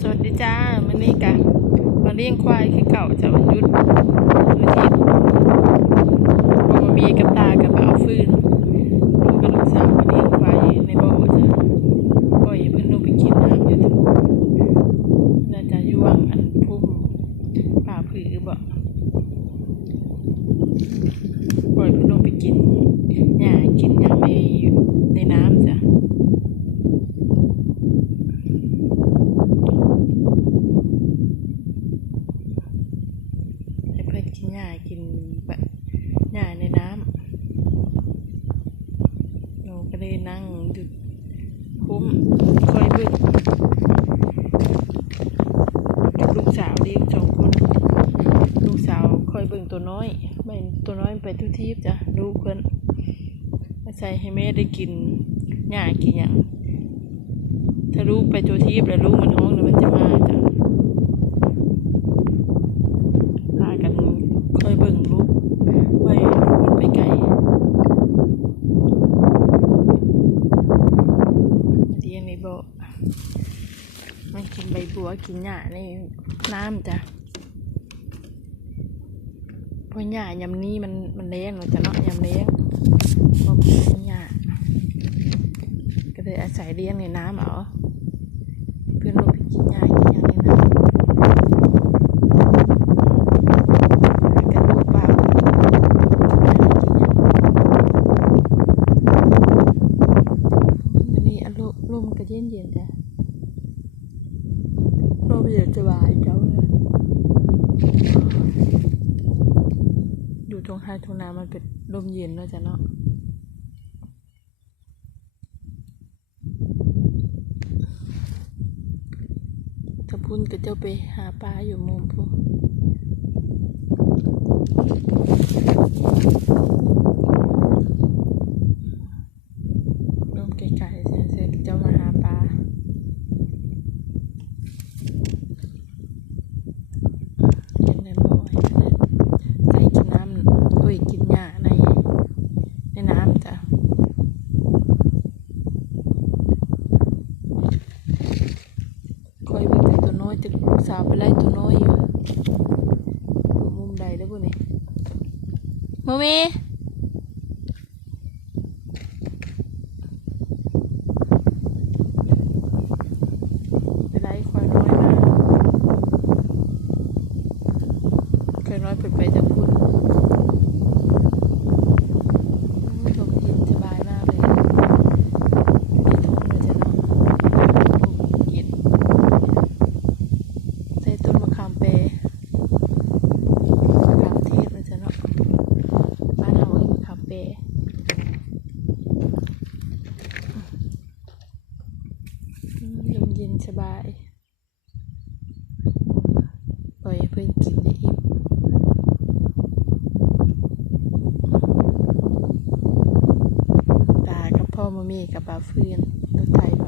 สวัสดีจ้ามันนี่กะมาเลี้ยงควายคือเก่าจะวันยุดคือที่พอมามีกับตากับเอาฟืนลูกกับลูกสาวมาเลี้ยงควายในบ่อจ้ะปล่อยให้เพิ่นลงไปกินน้ำอยู่ทุกน่าจะอยู่วังอันพุ่มป่าผือบ่ปล่อยเพิ่นลงไปกินหญ้ากินหญ้าในในน้ำจ้ะ ให้เพื่อนกินหญ้ากินแบบหญ้าในน้ำหนูก็ เลยนั่งดูคุ้มคอยบึกลูกสาวเลี้ยงสองคน ลูกสาวคอยเบิ่งตัวน้อยไม่ตัวน้อยมันไปทุทีบจ้ะลูกเพิ่นมาใส่ให้แม่ได้กินหญ้ากินหยังถ้าลูกไปตัวทีบแล้วลูกมันห้องแล้วมันจะมาจ้ะ พากันคอยเบิ่งลูกไว้ลูกมันไปไกล ม่บอกมันกินใบบัวกินหญ้าในน้ำจ้ะเพราะหญ้ายำนี้มันมันเลี้ยงเราจะเนาะยำเลี้ยงพอกินหญ้าก็เลยอาศัยเลี้ยงในน้ำเอาเพื่อนลงไปกินหญ้ากินหญ้าในน้ำ กันลูกเปล่าวันนี้อารมณ์ลม ก็เย็นเย็นๆจ้ะลมเย็นสบายเจ้าเลยอยู่ตรงไฮตรงนามันเป็นลมเย็นเนาะจ้ะเนาะถ้าพุ่นก็เจ้าไปหาปลาอยู่มุมพูนร่มไกลๆเสียเสียเจ้ามาหาปลาเย็นในบ่อให้เพิ่นใส่กินน้ำอุ้ยกินหญ้าในในน้ำจ้ะคอยวิ่งไปตัวน้อยจะลูกสาวไปไล่ตัวน้อยอยู่มุมใดได้อบุนี่โมเม ไปไล่ควายน้อยมาควาย น้อยเปิดไปจะพูดลมเย็นสบายมากเลยในท้องเลยจะเนาะลมเย็นใส่ต้นมะขามเปรมะขามเทศเลยจะเนาะบ้านเราเองมะขามเปรอืมลมเย็นสบายปล่อยเพื่อนกินได้อิ่มตากั บพ่อมามีกับปลาฟือนรถไถมา